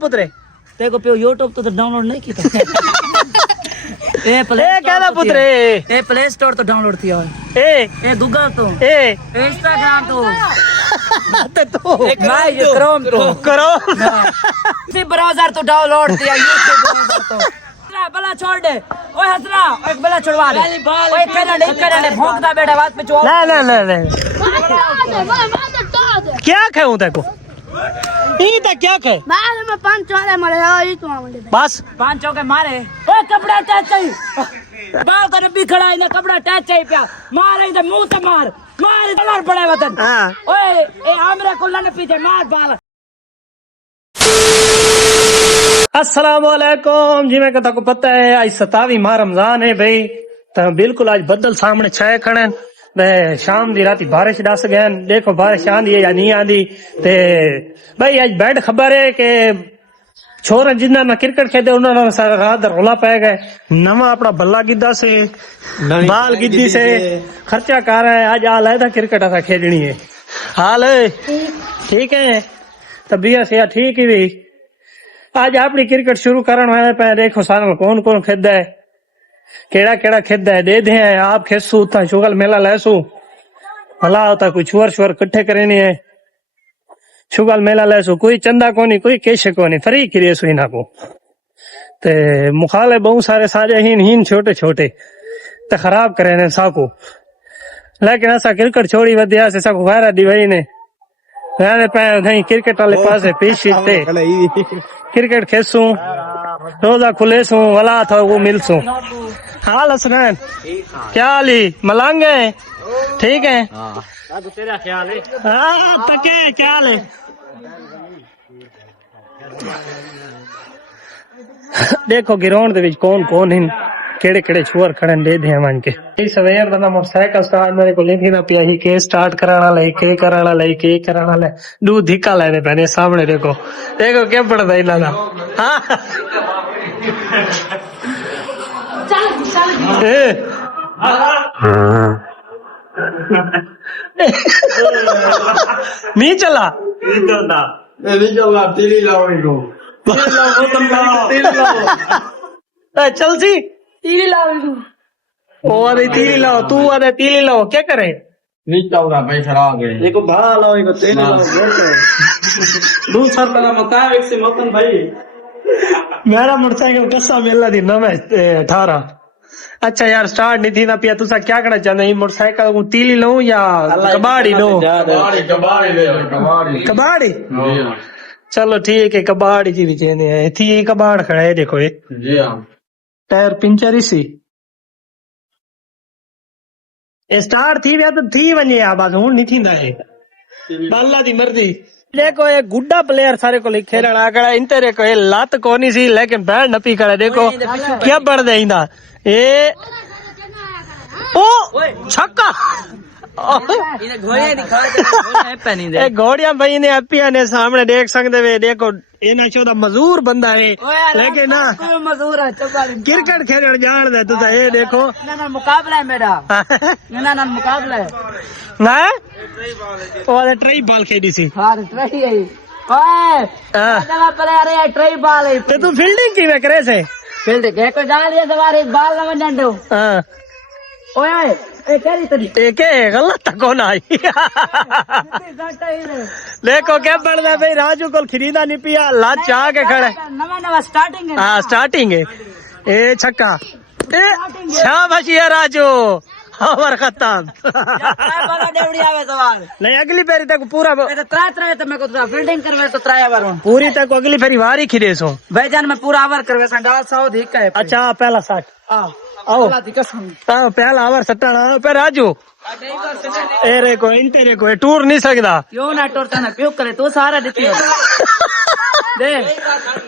पुत्रे तेरे को पे यूट्यूब तो डाउनलोड नहीं किया पुत्रे ए प्ले स्टोर तो डाउनलोड किया ए गूगल तो इंस्टाग्राम तो क्रोम तो ब्राउजर तो डाउनलोड किया यूट्यूब तो बला छोड़ दे ओए हसना एक बला छुड़वा दे ओए कने भौंकदा बेटा बात पे चो ले क्या खाऊं तेको ई ता क्या खाए मारे में 5 चौड़े मारे ई तो बस 5 चौके मारे ओए कपड़ा टच चाहिए बाल तो भी खड़ा है ना कपड़ा टच चाहिए पिया मार इधर मुंह से मार कलर पड़े वतन ओए ए आमरे को लने पीछे मार बाल। अस्सलाम वालेकुम जी मैं कहता को पता है आज 27 माह रमजान है भाई तो बिल्कुल आज बदल सामने छाए खड़े शाम दी राती बारिश दस गए देखो बारिश आंदी है या नहीं आंदी ते भाई आज बैठ खबर है कि छोरा जिन्ना ना क्रिकेट खेदे उन्होंने सारा रात रौला पै गए नवा अपना बल्ला गिद्दा से बाल गिद्दी से खर्चा कर रहा है आज हाल है था क्रिकेट ऐसा खेलनी है हाल है ठीक है तबीयत से ठीक ही भी आज अपनी क्रिकेट शुरू करने वाले पे देखो सारा कौन कौन खेदा है केड़ा केड़ा खेदा है दे दे आप खेसू था शुगल मेला लैसू भला होता कोई छुअर शुअर कट्ठे करेने है शुगल मेला लैसू कोई चंदा कोनी कोई केश कोनी फ्री करिएसू इना को ते मुखाले बहुत सारे साजे हीन छोटे छोटे ते खराब करे ने साको लेकिन ऐसा क्रिकेट छोड़ी वधिया से साको गैर दी भाई ने नहीं क्रिकेट वाले पास है पीछे क्रिकेट खेसू रोजा खुलेसू वला था वो मिलसू हाल हसनैन क्या हाली मलांगे ठीक है तेरा ख्याल है तके क्या हाल है देखो ग्राउंड दे विच कौन कौन है केड़े केड़े छुअर खड़े दे दे मान के सवेर दा मोटरसाइकिल स्टार्ट मेरे को लिखी ना पिया ही के स्टार्ट कराना ले के कराना ले के कराना ले दू धिक्का लेने पहने सामने देखो देखो क्या पड़ता इना दा हां नहीं चला तीली लाओ इनको चल सी तीली लाओ ओ अरे तीली लाओ तू अरे तीली लाओ क्या करे पैसा आ गए देखो भाला लाओ इनको तीली लाओ दू सर पहला मुताबिक से मौतन भाई मेरा मोटरसाइकिल कस्सा मेला दी ना मैं 18 अच्छा यार स्टार्ट नहीं थी ना पिया तुसा क्या करना चाहते हैं मोटरसाइकिल को तीली लूं या कबाड़ी लूं कबाड़ी चलो ठीक है कबाड़ी जी भी थी कबाड़ खड़ा है देखो ये टायर पिंचर इसी स्टार्ट थी या तो थी वने बस हूं नहीं थींदा है अल्लाह दी मर्जी देखो ये गुड्डा प्लेयर सारे को खेलण आकड़ा इंतरे को लत कोनी सी लेकिन बैठ न पी करे देखो क्या बढ़ देंदा ए ओ छक्का घोड़िया भाई ने अपिया ने सामने देख सकते वे देखो इना चौदह मजदूर बंदा है लेकिन ना मजदूर है क्रिकेट खेलने जान दे तो ये देखो मुकाबला है मेरा ना मुकाबला है ना और ट्राई बॉल खेली सी हां ट्राई है ओए चला पले अरे ट्राई बॉल है ते तू फील्डिंग की में करे से फील्डिंग के को डाल दिया सवारी बॉल ना वंडो हां ओए ए केरी तरी के गलत कौन आई देखो क्या बढ़दा भाई राजू को खरीदा नहीं पिया लाच आके खड़े नवा स्टार्टिंग है हां स्टार्टिंग है ए छक्का ए शाबाश यार राजू ओवर खत्म नहीं अगली फेरी तक पूरा तो मैं फील्डिंग करवे तो त्राया बार पूरी तक अगली फेरी वारी खिरेसो भाईजान मैं पूरा ओवर करवे डाल 100 धिक है अच्छा पहला शॉट आओ पहला ओवर सट्टा पे राजू एरे को इंतेरे को टूर नहीं सकता क्यों ना टूरता ना क्यों करे तू सारा देती हो दे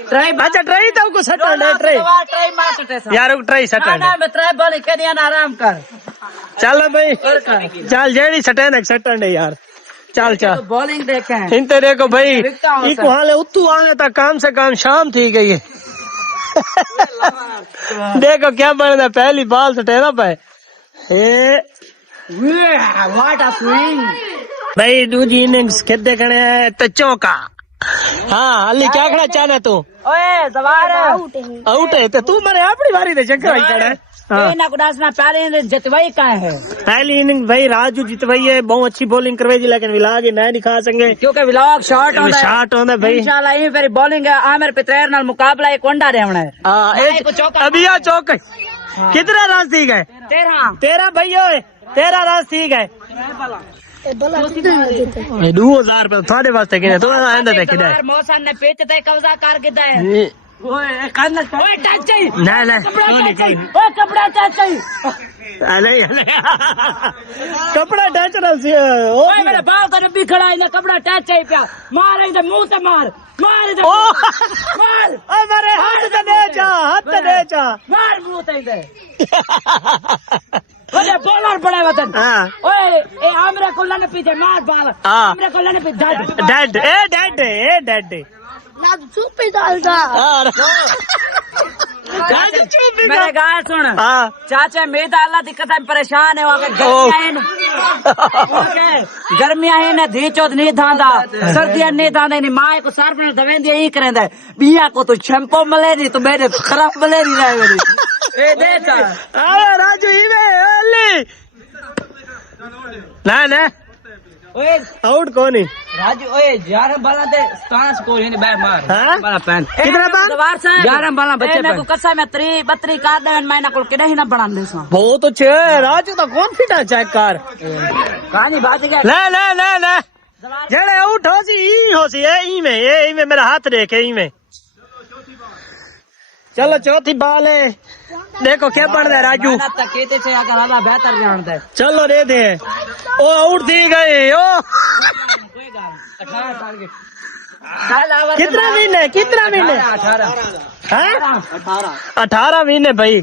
ट्राई अच्छा ट्राई तो को सट्टा ले ट्राई मार सटे यार ट्राई सट्टा ना मैं ट्राई बॉल करिया ना आराम कर चल भाई चल जेडी सटे ना सट्टा नहीं यार चल चल बॉलिंग देखे इनते देखो भाई इको हाले उतू आने तक काम से काम शाम थी गई है देखो क्या बनना पहली बॉल सटे ना पाए व्हाट अ स्विंग भाई दूजी इनिंग्स खेदे खड़े तो चौका हाँ अली क्या खड़ा चाहना तू ओए सवार आउट है तो तू मरे अपनी बारी दे चक्कर आई करे ना कुडासना पहले जतवाई कहाँ है पहली इनिंग भाई राजू जितवाई है बहुत अच्छी बॉलिंग करवाई थी लेकिन विलाग नहीं दिखा सकेंगे क्योंकि व्लॉग शॉर्ट होता है शॉट होता भाई इंशाल्लाह ये फिर बॉलिंग है आमिर पित्रेर नाल मुकाबला एक वंडा रहना है अभी आ चौक कितना रन ठीक है 13 भैया 13 रन ठीक है 2000 रुपए थोड़े वास्ते किने तो आंदा देखी दे मौसम ने पेच ते कब्जा कर गिदा है ओए कान ओए टच चाहिए नहीं नहीं ओए कपड़ा टच चाहिए अले कपड़ा टच रहा सी ओए मेरे बाल का भी खड़ा है ना कपड़ा टच चाहिए प्या मार इधर मुंह से मार इधर मार ओए मारे हाथ दे जा मार मुंह से इधर ओए बॉलर बड़ा वतन ओए ए आमरा को लने पीछे मार बाल आमरा को लने पीछे डेड ना चुप ही डालता मेरे गाय सुन चाचा मेरा अल्लाह दिक्कत है परेशान है वहाँ गर्मियां है ना धी चौथ नहीं धांदा सर्दियां नहीं धांदा नहीं माए को सर पर दवेंदी यही करेंदा बिया को तो शैम्पू मिले नहीं तो मेरे खराब मिले नहीं रहे मेरी ए देखा अरे राजू इवे अली ना ओए आउट कौन है राजू ओए 11 बाला दे स्टांस को नहीं बैट मार बाला पैन कितना बाल? सवार से 11 बाला बच्चे पे को कसा में 32 काट दे मैंने को केडे ही ना बना दे सो बहुत अच्छे राजू तो कॉन्फिडेंस चेक कर कहानी बात है ले जेड़े आउट हो सी ई में मेरा हाथ देखे ई में चलो चौथी बाल है देखो क्या बन रहा है राजू कहते से अगर वाला बेहतर जानता है चलो रे दे ओ आउट दी गए ओ कोई गाल 18 साल के कितना विन है 18 विन है भाई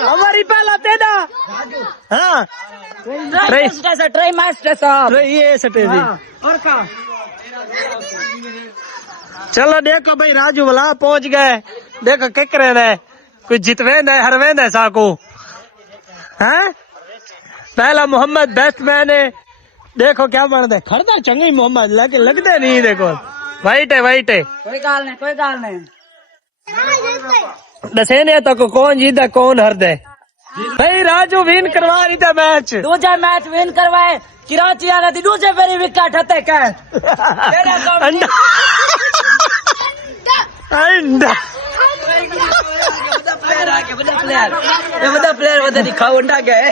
हमारी पहला तेरा हाँ ट्राई मास्टर साहब ये सटे जी और का चलो देखो भाई राजू वाला पहुंच गए देखो क्या करे रहे कुछ जितवेंद है हरवेंद है साको हैं पहला मोहम्मद बैट्समैन है देखो क्या बन दे खड़दा चंगी मोहम्मद लेकिन लगते नहीं देखो वाइट है कोई गाल नहीं दसे ने तो कौन जीता कौन हर दे भाई राजू विन करवा रही था मैच दूसरा मैच विन करवाए कराची आ रही दूसरे फेरी विकेट हते क्या अंडा प्लेयर बता दिखाओ अंडा क्या है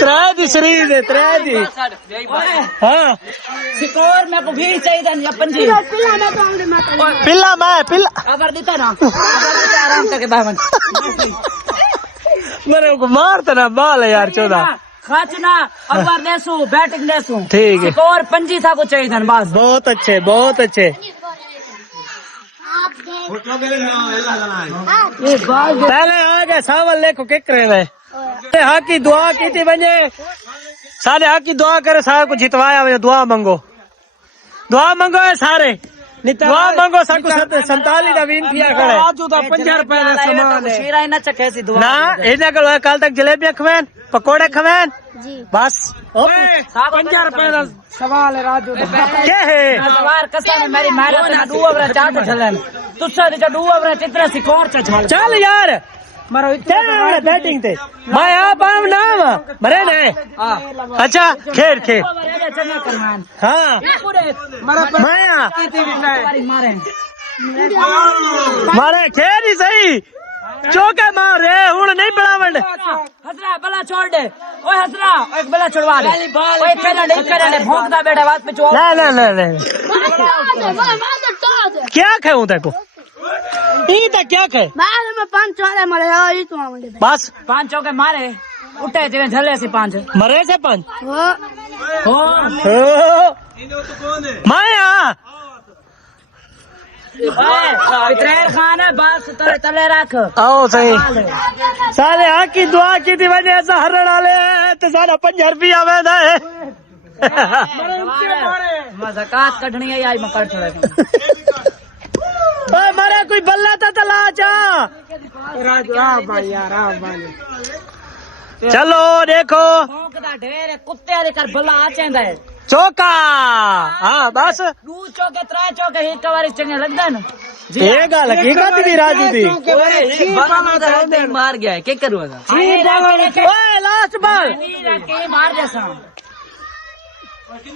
त्रै शरीर है हाँ स्कोर मेरे को भी चाहिए था पंजी पिल्ला अगर देता ना आराम करके बावन मेरे को मारता ना बाल है यार 14 खाचना अवर देसू बैटिंग देसू ठीक है स्कोर पंजी था को चाहिए था बस बहुत अच्छे पहले आ गए सावल लेको किक रहे हाँ की दुआ की थी बने सारे हाँ की दुआ करे सारे को जितवाया वजह दुआ मांगो है सारे दुआ मांगो साको 47 का विन किया करे राजू तो 50 रुपए में सामान है शीरा ना चखे सी दुआ ना इन्हें कल कल तक जलेबियां खवेन पकोड़े खवेन बस 50 रुपए का सवाल है राजू क्या है सवार कसम मेरी मेहनत ना दू ओवर चाट चलन तुसा दे दू ओवर चित्र सिकोर च चल यार मरो इतने बैटिंग थे मैं आप आम नाम मरे ने अच्छा खेल हाँ मारे खेल ही सही चौके मार रहे हूं नहीं बढ़ावंड हसरा बला छोड़ दे ओए हसरा एक बला छुड़वा दे ओए खेलने भौंकदा बेटा बात पे चो ले क्या खाऊं तेको ई तक क्या खाए में 5 चौके मारे ई तो बस 5 चौके मारे उठे थे झले से 5 मरे से 5 हो माया पित्रेर खान है बस तले रख आओ सही साले हाँ की दुआ की थी वजह से हर डाले तो सारा 5 रुपया आवेदा है ज़कात कढनी है आई मकर छोड़े मारे कोई बल्ला था तला चा चलो देखो भौंकदा ढेर है, कुत्ते वाले कर भला आ चेंदा है। चौका। हाँ बस 2 चौके 3 चौके एक बारी चंगे लगदा न ये गल हकीकत भी राजू दी। मार गया है क्या करूँगा ओए लास्ट बॉल के मार जैसा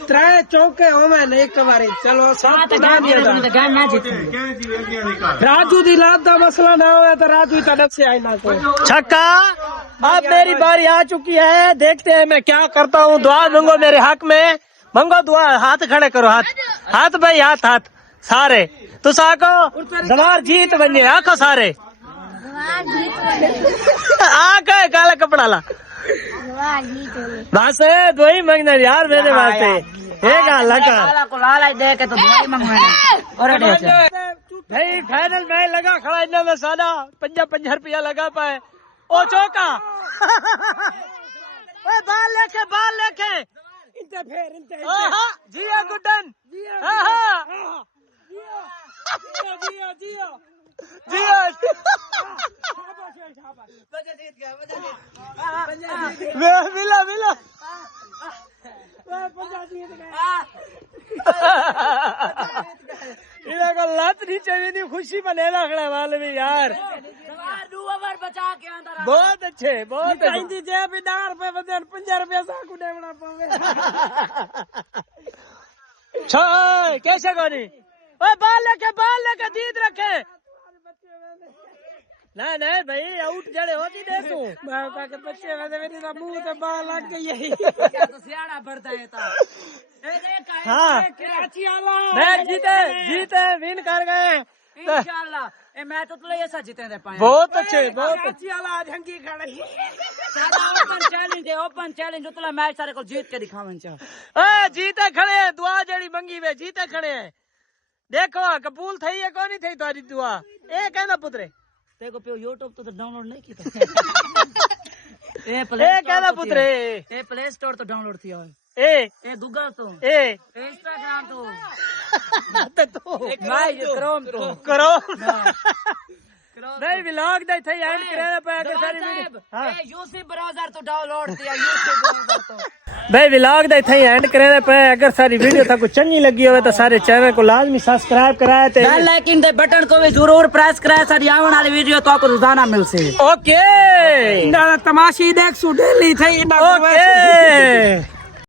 3 चौके हो मैंने एक बारी चलो सात गान ना जीते राजू दी लात दा मसला ना होया तो राजू तड़प से आई ना को छक्का। अब मेरी बारी आ चुकी है, देखते हैं मैं क्या करता हूँ। दुआ मांगो मेरे हक में, मांगो दुआ। हाथ खड़े करो, हाथ हाथ भाई, हाथ हाथ सारे तो साको जवार जीत बने आखो सारे आके काला कपड़ा ला बस दो ही मंगना यार मेरे वास्ते। ये गाल लगा को लाला दे के तो दवाई मंगवाना और भाई फाइनल मैच लगा खड़ा इतना में सादा 50 रुपया लगा पाए। ओ चौका ओए बाल लेके जिया गुड्डन जिया मिला इधर को लात नीचे भी नहीं, खुशी बने रखने वाले भी यार। बचा के अंदर बहुत अच्छे बहुत अच्छे। इंदी जे भी 10 रुपए बदे 50 रुपया साकू देवना पावे कैसे कोनी ओए बाल लेके जीत रखे। नहीं भाई आउट जड़े होती दे तू बाबा के बच्चे वदे मेरी तो मुंह ते बाल लग गई यही तो सियाड़ा बढ़ता है ता हाँ कराची वाला मैच जीते विन कर गए इंशाल्लाह ए मैच तो ऐसा जीते दे पाए। बहुत अच्छे बहुत कराची वाला आज हंगी खड़ी ओपन चैलेंज उतला मैच सारे को जीत के दिखावन चा जीते खड़े हैं। दुआ जड़ी मंगी वे जीते खड़े हैं। देखो कबूल थई है कोनी थई तुम्हारी दुआ। ए कहना पुत्रे देखो पे यूट्यूब तो डाउनलोड नहीं किया ए कहना पुत्रे प्ले स्टोर तो डाउनलोड किया ए गूगल तो इंस्टाग्राम तो क्रोम तो करो नहीं व्लॉग दे थई एंड करे पे अगर सारी वीडियो यूसी ब्राउजर तो डाउनलोड किया यूट्यूब ब्राउजर तो भाई व्लॉग दे थई एंड करे पे अगर सारी वीडियो थाको चंगी लगी होवे तो सारे चैनल को लाजमी सब्सक्राइब कराए ते बेल आइकन दे बटन को भी जरूर प्रेस कराए सारी आने वाली वीडियो तो आपको रोजाना मिल से। ओके ना तमाशी देख सु डेली थई ओके